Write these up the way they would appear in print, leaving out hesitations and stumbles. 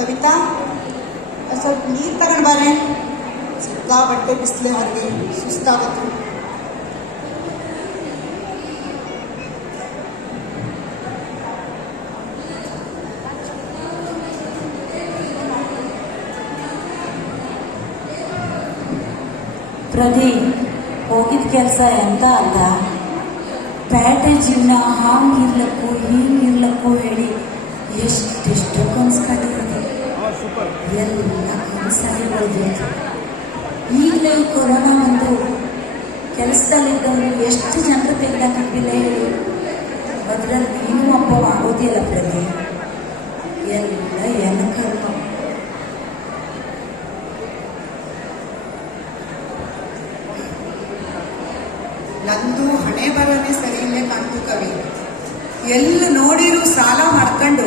ಕವಿತಾ ಸ್ವಲ್ಪ ನೀರು ತಗೊಂಡು ಬಾರೆ. ಸಿಕ್ಕಾಬಟ್ಟೆ ಬಿಸಿಲೇ ಹೊರಗೆ ಸುಸ್ತಾಗತ್ತು. ಪ್ರದೀಪ್ ಹೋಗಿದ ಕೆಲಸ ಎಂತ ಅಲ್ಲ. ಪೇಟೆ ಜೀವನ ಹಾಂಗಿರ್ಲಕ್ಕೂ ಹೀಗಿರ್ಲಕ್ಕೂ ಹೇಳಿ ಎಷ್ಟೆಷ್ಟು ಕನ್ಸ್ಕೊಂಡಿರೋದು. ಎಲ್ಲ ಕನಸಾಗಿ ಬೆಳೆದಿತ್ತು. ಈಗಲೇ ಕೊರೋನಾ ಒಂದು ಕೆಲಸದಲ್ಲಿದ್ದವರು ಎಷ್ಟು ಜನರು ತೆಗೆದಾಕಿಲ್ಲ ಹೇಳಿ. ಅದರಲ್ಲಿ ನೀನು ಒಬ್ಬ ಆಗೋದಿಲ್ಲ ಪ್ರದೀಪ್. ಎಲ್ಲ ಏನು ಕರ್ಮ. ನಂದು ಹಣೆ ಬರನೇ ಸರಿ ಇಲ್ಲೇ ಕಾಣ್ತು ಕವಿ. ಎಲ್ಲ ನೋಡಿರು ಸಾಲ ಮಾಡ್ಕೊಂಡು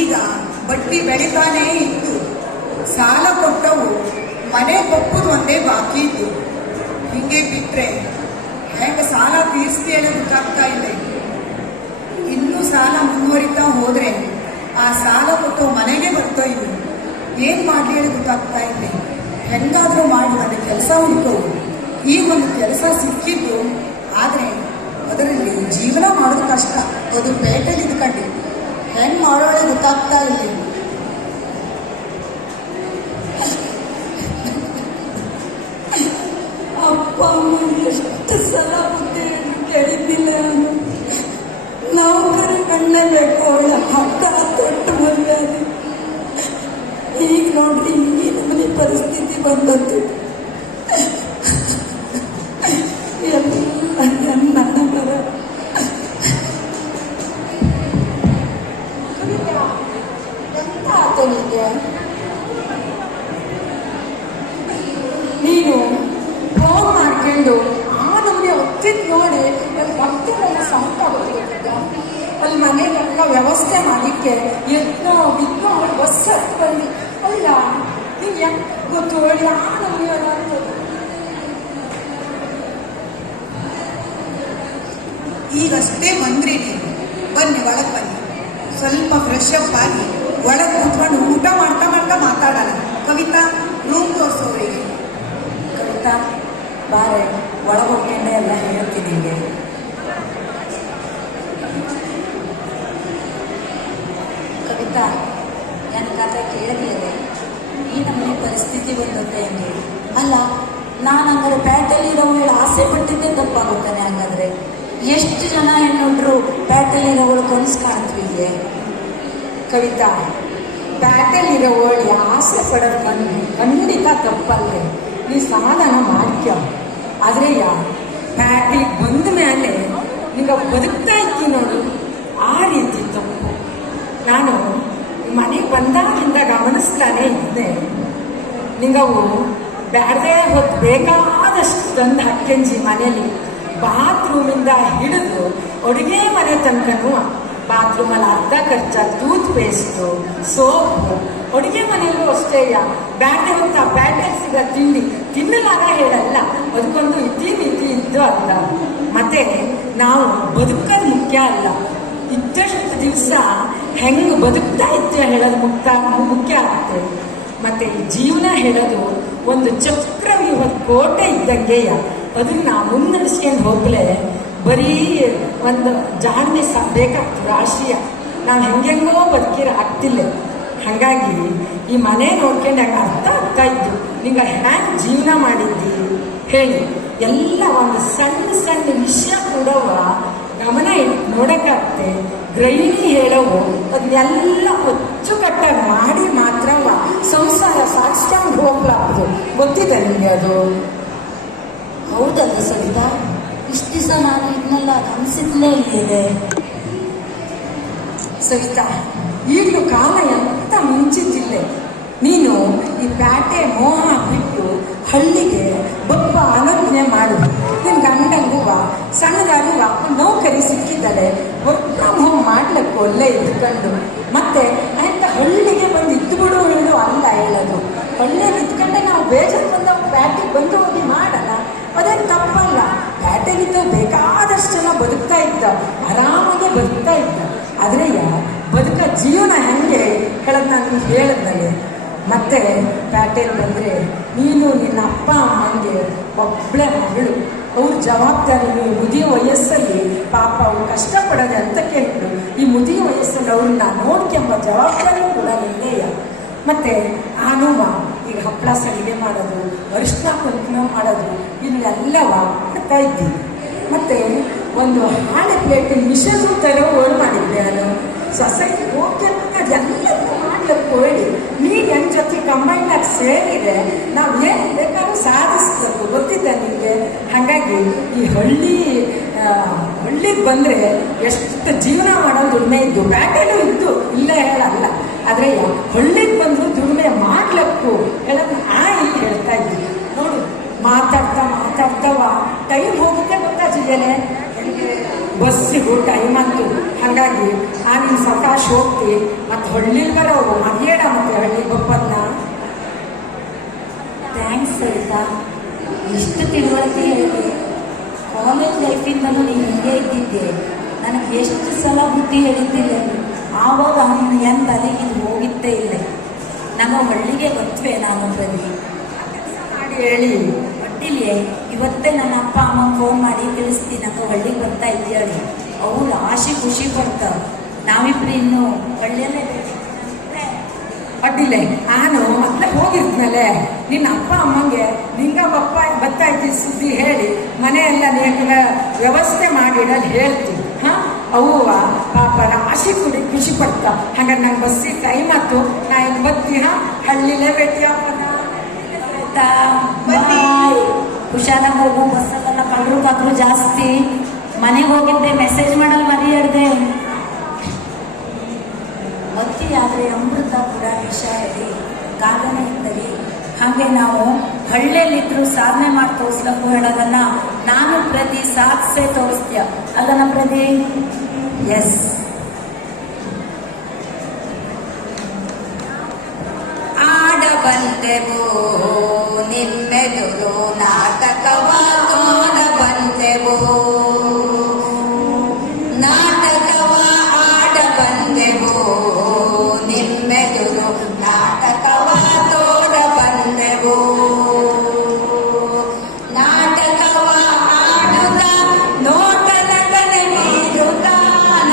ಈಗ ಬಡ್ಡಿ ಬೆಳಿತಾನೇ ಇತ್ತು. ಸಾಲ ಕೊಟ್ಟವು ಮನೆ ಕೊಪ್ಪುದು ಒಂದೇ ಬಾಕಿ ಇತ್ತು. ಹಿಂಗೆ ಬಿಟ್ರೆ ಹೇಗೆ ಸಾಲ ತೀರಿಸ್ತೇನೆ ಗೊತ್ತಾಗ್ತಾ ಇಲ್ಲ. ಇನ್ನೂ ಸಾಲ ಮುಂದುವರಿತಾ ಹೋದ್ರೆ ಆ ಸಾಲ ಕೊಟ್ಟು ಮನೆಗೆ ಬರ್ತಾ ಇದ್ವು. ಏನ್ ಮಾಡ್ಲಿ ಹೇಳಿ ಗೊತ್ತಾಗ್ತಾ ಇಲ್ಲ. ಹೆಂಗಾದ್ರೂ ಮಾಡಿ ಒಂದು ಕೆಲಸ ಉಂಟು. ಈ ಒಂದು ಕೆಲಸ ಸಿಕ್ಕಿದ್ದು, ಆದರೆ ಅದರಲ್ಲಿ ಜೀವನ ಮಾಡೋದು ಕಷ್ಟ. ಅದು ಪೇಟೆಲಿ ಇದ್ಕೊಂಡು ಹೆಂಗ್ ಮಾಡೋಳೆ ಗೊತ್ತಾಗ್ತಾ ಇಲ್ಲ. ಅಪ್ಪ ಅಮ್ಮ ಎಷ್ಟು ಸಲ ಬುದ್ಧಿ ಕೇಳಿದ್ದಿಲ್ಲ. ನೌಕರಿ ಕಣ್ಣೇ ಬೇಕು ಅವಳ ಹಟ್ಟ ತೊಟ್ಟು ಬಂದಾನೆ. ಈಗ ನೋಡ್ರಿ ಈ ನಮ್ಮನೆ ಪರಿಸ್ಥಿತಿ ಬಂದದ್ದು. ನನ್ನ ಬರ ಎಂತ ಆತ ನಿಮಗೆ? ನೀನು ಫೋನ್ ಮಾಡ್ಕೊಂಡು ಆ ನಮಗೆ ಹೊತ್ತಿದ್ ನೋಡಿ ಮಕ್ಕಳೆಲ್ಲ ಸಾಕಾಗೋದಿಲ್ಲ. ಅಲ್ಲಿ ಮನೆಗೆಲ್ಲ ವ್ಯವಸ್ಥೆ ಮಾಡಿಕ್ಕೆ ಎದ್ನೋ ಬಿದ್ನೋ ಬಸ್ ಹತ್ತು ಬಂದು ಅಲ್ಲ ನಿಂಗೆ ಯಾಕೆ ಗೊತ್ತು ಹೇಳಿ ಆ ನಮಗೆ ಅಂತದ್ದು. ಈಗಷ್ಟೇ ಬಂದ್ರಿ ನೀವು, ಬನ್ನಿ ಒಳಗೆ ಬನ್ನಿ. ಸ್ವಲ್ಪ ಫ್ರೆಶ್ ಅಪ್ ಆಗಿ ಒಳಗೆ ಕೂತ್ಕೊಂಡು ಊಟ ಮಾಡ್ತಾ ಮಾಡ್ತಾ ಮಾತಾಡೋಣ. ಕವಿತಾ, ರೂಮ್ ತೋರಿಸೋರಿಗೆ. ಕವಿತಾ ಬಾರೆ, ಒಳಗೋಗ್ಕೊಂಡೆ ಎಲ್ಲ ಹೇಳ್ತೀನಿ ನಿಮಗೆ. ಕವಿತಾ, ನನ್ನ ಕಥೆ ಕೇಳಿದೆ. ಈ ನಮ್ಮನೆ ಪರಿಸ್ಥಿತಿ ಬಂದತ್ತೆ ಹೆಂಗೆ? ಅಲ್ಲ, ನಾನು ಹಂಗಾರೆ ಪೇಟೆಲಿರೋಳು ಆಸೆ ಪಟ್ಟಿದ್ದೇ ತಪ್ಪಾಗುತ್ತಾನೆ. ಹಂಗಾದ್ರೆ ಎಷ್ಟು ಜನ ಹೆಣ್ಣೊಡ್ರು ಪೇಟೆಲಿರೋಳು ಕನಸು ಕಾಣ್ತೀವಿ. ಕವಿತಾ, ಪೇಟೆಲಿರೋಳು ಆಸೆ ಪಡೋದು ಖಂಡಿತ ತಪ್ಪಲ್ಲೇ. ನೀ ಸಮಾಧಾನ ಮಾಡ್ಕ್ಯ. ಆದರೆ ಪೇಟೆಗೆ ಬಂದ ಮೇಲೆ ನಿಂಗೆ ಬದುಕ್ತಾ ಇದ್ದೀನಿ ನೋಡು, ಆ ರೀತಿ ತಪ್ಪು. ನಾನು ಮನೆಗೆ ಬಂದಾಗಿಂದ ಗಮನಿಸ್ತಾನೆ ಇದ್ದೆ. ನಿಂಗವು ಬ್ಯಾಡದೆ ಹೊತ್ತು ಬೇಕಾದಷ್ಟು ತಂದು ಹಾಕ್ಯಂಜಿ ಮನೇಲಿ. ಬಾತ್ರೂಮಿಂದ ಹಿಡಿದು ಅಡುಗೆ ಮನೆ ತನಕನೂ ಬಾತ್ರೂಮಲ್ಲಿ ಅರ್ಧ ಖರ್ಚ ಟೂತ್ ಪೇಸ್ಟು, ಸೋಪು. ಅಡುಗೆ ಮನೆಯಲ್ಲೂ ಅಷ್ಟೇ ಬ್ಯಾಟೆ ಹೊತ್ತು ಆ ಬ್ಯಾಟೆ ಸಿಗೋ ತಿಂಡಿ ತಿನ್ನಲಾಗ ಹೇಳಲ್ಲ. ಅದಕ್ಕೊಂದು ಇತಿ ಇದ್ದು ಅಲ್ಲ. ಮತ್ತೆ ನಾವು ಬದುಕೋದು ಮುಖ್ಯ ಅಲ್ಲ, ಇದ್ದಷ್ಟು ದಿವಸ ಹೆಂಗೆ ಬದುಕ್ತಾ ಇದ್ದೀವಿ ಹೇಳೋದು ಮುಖ್ಯ ಆಗುತ್ತೆ. ಮತ್ತೆ ಈ ಜೀವನ ಹೇಳೋದು ಒಂದು ಚಕ್ರವ್ಯೂಹದ ಕೋಟೆ ಇದ್ದಂಗೆ. ಅದನ್ನ ಮುನ್ನಡೆಸ್ಕೊಂಡು ಹೋಗ್ಲೇ ಬರೀ ಒಂದು ಜಾಣ್ಮೆ ಬೇಕಾಗ್ತದೆ, ರಾಶಿಯ. ನಾವು ಹೆಂಗೆಂಗೋ ಬದುಕಿರ ಆಗ್ತಿಲ್ಲ. ಹಾಗಾಗಿ ಈ ಮನೆ ನೋಡ್ಕೊಂಡು ಹಂಗೆ ಅರ್ಥ ಆಗ್ತಾ ಇದ್ದು ನಿಂಗೆ ಹ್ಯಾಂಗೆ ಜೀವನ ಮಾಡಿದ್ದಿ ಹೇಳಿ. ಎಲ್ಲ ಒಂದು ಸಣ್ಣ ಸಣ್ಣ ವಿಷಯ ಕೊಡೋವ ಗಮನ ಇಟ್ಟು ನೋಡೋಕ್ಕಾಗ್ತೆ. ಗೃಹಿಣಿ ಹೇಳೋವು ಅದನ್ನೆಲ್ಲ ಅಚ್ಚುಕಟ್ಟಾಗಿ ಮಾಡಿ ಮಾತ್ರವ ಸಂಸಾರ ಸಾಗಿಸ್ಕೊಂಡು ಹೋಗ್ಲಾಗ್ದು. ಗೊತ್ತಿದೆ ನಿಮಗೆ ಅದು? ಹೌದಲ್ಲ ಸವಿತಾ? ಇಷ್ಟು ದಿವಸ ನಾನು ಇದನ್ನೆಲ್ಲ ಅನಿಸಿದ್ಲೇ ಇದೆ. ಸವಿತಾ, ಈಗಲೂ ಕಾಲ ಎಂತ ಮುಂಚಿದ್ದಿಲ್ಲ. ನೀನು ಈ ಪ್ಯಾಟೆ ಮೋಹ ಬಿಟ್ಟು ಹಳ್ಳಿಗೆ ಬಪ್ಪ ಆಲೋಚನೆ ಮಾಡು. ನಿನ್ನ ಗಂಡಂಗುವ ಸಣ್ಣದಾಗುವ ನೌಕರಿ ಸಿಕ್ಕಿದ್ದಾರೆ, ವರ್ಕ್ ಫ್ರಮ್ ಹೋಮ್ ಮಾಡ್ಲಿಕ್ಕೆ ಒಳ್ಳೆ ಇದ್ಕೊಂಡು. ಮತ್ತೆ ಆಯ್ತ ಹಳ್ಳಿಗೆ ಬಂದು ಇದ್ದುಬಿಡು ಹೇಳು ಅಲ್ಲ ಹೇಳೋದು. ಹಳ್ಳಿಯಲ್ಲಿ ಇದ್ಕೊಂಡೆ ನಾವು ಬೇಜಾರು ಬಂದವು ಪ್ಯಾಟೆಗೆ ಬಂದು ಹೋಗಿ ಮಾಡೋಣ, ಅದೇನು ತಪ್ಪಲ್ಲ. ಪ್ಯಾಟೆಗಿದ್ದು ಬೇಕಾದಷ್ಟು ಜನ ಬದುಕ್ತಾ ಇದ್ದ, ಆರಾಮಾಗೆ ಬದುಕ್ತಾ ಇದ್ದ. ಆದರೆ ಬದುಕ ಜೀವನ ಹೆಂಗೆ ಹೇಳೋದು ನಾನು ಹೇಳಿದ್ನಲ್ಲಿ. ಮತ್ತೆ ಪ್ಯಾಟೇಲ್ ಬಂದರೆ ನೀನು ನಿನ್ನ ಅಪ್ಪ ಅಮ್ಮಂಗೆ ಒಬ್ಬಳೆ ಮಗಳು, ಅವ್ರ ಜವಾಬ್ದಾರಿ ನೀವು ಮುದಿಯ ವಯಸ್ಸಲ್ಲಿ ಪಾಪ ಅವ್ರು ಕಷ್ಟಪಡೋದೆ ಅಂತ ಕೇಳ್ಬಿಡು. ಈ ಮುದಿಯ ವಯಸ್ಸಲ್ಲಿ ಅವ್ರನ್ನ ನೋಡ್ಕೆಂಬ ಜವಾಬ್ದಾರಿ ಕೂಡ ನಿಂದೆಯ. ಮತ್ತು ಆನುವ ಈಗ ಹಪ್ಪಳ ಸಲಿಗೆ ಮಾಡೋದು, ಅರಿಶಿನ ಕುಂಕುಮ ಮಾಡೋದು ಇಲ್ಲೆಲ್ಲವ ಮಾಡ್ತಾ ಇದ್ದೀನಿ. ಮತ್ತು ಒಂದು ಹಾಳೆ ಪ್ಲೇಟಿನ ಮಿಷನ್ ಥರ ಓಡ್ ಮಾಡಿದ್ದೆ ನಾನು. ಸೊಸೈಟಿ ಹೋಗ್ತೇನೆ ಅದೆಲ್ಲವೂ ಮಾಡ್ಲಿಕ್ಕೆ ಹೇಳಿ ನೀನು ನನ್ನ ಜೊತೆ ಕಂಬೈನ್ ಆಗಿ ಸೇರಿದ್ರೆ ನಾವು ಏನು ಬೇಕಾದ್ರೂ ಸಾಧಿಸ್ಬೇಕು, ಗೊತ್ತಿದ್ದ ನಿಮಗೆ. ಹಾಗಾಗಿ ಈ ಹಳ್ಳಿಗೆ ಬಂದರೆ ಎಷ್ಟು ಜೀವನ ಮಾಡೋದು ದುಡಿಮೆ ಇದ್ದು, ಪ್ಯಾಟೇನು ಇದ್ದು ಇಲ್ಲ ಹೇಳಲ್ಲ, ಆದರೆ ಹಳ್ಳಿಗೆ ಬಂದರೂ ದುಡಿಮೆ ಮಾಡ್ಲಕ್ಕು ಹೇಳೋದು ಇಲ್ಲಿ ಹೇಳ್ತಾ ಇದ್ದೀವಿ. ನೋಡು ಮಾತಾಡ್ತಾವ ಟೈಮ್ ಹೋಗುತ್ತೆ ಗೊತ್ತಾಗ್ತಿದ್ದೇನೆ. ಬಸ್ಸಿಗೂ ಟೈಮ್ ಅಂತು. ಹಾಗಾಗಿ ನಿನ್ನ ಸಕಾಶ ಹೋಗ್ತಿ ಮತ್ತು ಹಳ್ಳಿಲಿ ಬರೋರು ಮರ್ಯಾಡ ಮತ್ತೆ ಹಳ್ಳಿ ಬಪ್ಪನ್ನ. ಥ್ಯಾಂಕ್ಸ್ ಸರಿತಾ, ಇಷ್ಟು ತಿಳುವಳಿಕೆ ಹೇಳಿ. ಕಾಲೇಜ್ ಲೈಫಿಂದಲೂ ನೀನು ಹಿಂಗೆ ಇದ್ದಿದ್ದೆ. ನನಗೆ ಎಷ್ಟು ಸಲ ಬುದ್ಧಿ ಹೇಳಿದ್ದಿಲ್ಲ, ಆವಾಗ ಅವನು ಏನು ತಲೆಗೆ ಇದು ಹೋಗಿತ್ತೇ ಇಲ್ಲ. ನಮ್ಮ ಹಳ್ಳಿಗೆ ಗೊತ್ತುವೆ ನಾನು ಪ್ರತಿ ಮಾಡಿ ಹೇಳಿ ಒಟ್ಟಿಲಿ ಇವತ್ತೇ ನನ್ನ ಅಪ್ಪ ಅಮ್ಮ ಫೋನ್ ಮಾಡಿ ತಿಳಿಸ್ತೀನಿ, ನಂಗೆ ಹಳ್ಳಿಗೆ ಬರ್ತಾ ಇದ್ದೇಳಿ. ಅವ್ರು ಆಸೆ ಖುಷಿ ಪಡ್ತಾವೆ. ನಾವಿಬ್ರು ಇನ್ನು ಹಳ್ಳಿಯಲ್ಲೇ ಅಡ್ಡಿಲೆ ನಾನು ಮತ್ತೆ ಹೋಗಿರ್ತೀನಲ್ಲೇ ನಿನ್ನ ಅಪ್ಪ ಅಮ್ಮಂಗೆ ನಿಂಗ ಬರ್ತಾ ಇದ್ದ ಸುದ್ದಿ ಹೇಳಿ ಮನೆಯೆಲ್ಲ ವ್ಯವಸ್ಥೆ ಮಾಡಿಡೋದು ಹೇಳ್ತೀನಿ. ಅವ್ವ ಪಾಪ ರಾಶಿ ಕುಡಿ ಖುಷಿ ಪಡ್ತಾ. ಹಾಗಾದ್ರೆ ನಂಗೆ ಬಸ್ಸಿಗೆ ಟೈಮ್ ಆಯ್ತು, ನಾ ಇನ್ನು ಬರ್ತೀನಿ. ಹಳ್ಳಿಲೇ ಭೇಟಿ ಅಪ್ಪನ. ಹುಷಾರಾಗಿ ಹೋಗು. ಬಸ್ಸಲ್ಲೆಲ್ಲ ಕದ್ರು ಜಾಸ್ತಿ. ಮನೆಗೆ ಹೋಗಿದ್ದೆ, ಮೆಸೇಜ್ ಮಾಡಲ್ ಮರಿಯಾಡ್ದೆ. ಅತಿ ಆದರೆ ಅಮೃತ ಕೂಡ ವಿಷ ಹೇಳಿ ಕಾಗನೆ ಇದ್ದಲ್ಲಿ. ಹಾಗೆ ನಾವು ಹಳ್ಳಿಯಲ್ಲಿದ್ರು ಸಾಧನೆ ಮಾಡಿ ತೋರಿಸ್ಲಕ್ಕೂ ಹೇಳೋದನ್ನ ನಾನು ಪ್ರತಿ ಸಾಧಿಸೇ ತೋರಿಸ್ತೀಯ ಅದನ್ನ ಪ್ರತಿ. ಎಸ್, ಆಡಬಂದೆವು ನಿಮ್ಮೆದುರು ನಾಟಕವ ನೋಡಬಂದೆವು, ನಾಟಕವ ಆಡಬಂದೆವು ನಿಮ್ಮೆದುರು ನಾಟಕವ ತೋಡಬಂದೆವು. ನಾಟಕವ ಆಡುತ್ತ ನೋಟದ ಕಡೆ ಬೀರುತ್ತ,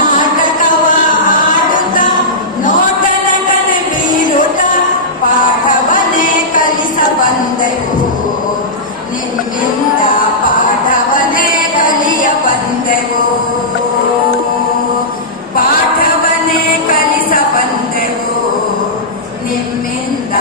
ನಾಟಕವ ಆಡುತ್ತ ನೋಟದ ಕಡೆ ಬೀರುತ್ತ ಪಾಠವನ್ನೇ ಕಲಿಸ ಬಂದೆವು ನಿಮ್ಮಿಂದ, ಪಾಠವನ್ನೇ ಕಲಿಯ ಬಂದೆವು, ಪಾಠವನ್ನೇ ಕಲಿಸ ಬಂದೆವು ನಿಮ್ಮಿಂದ.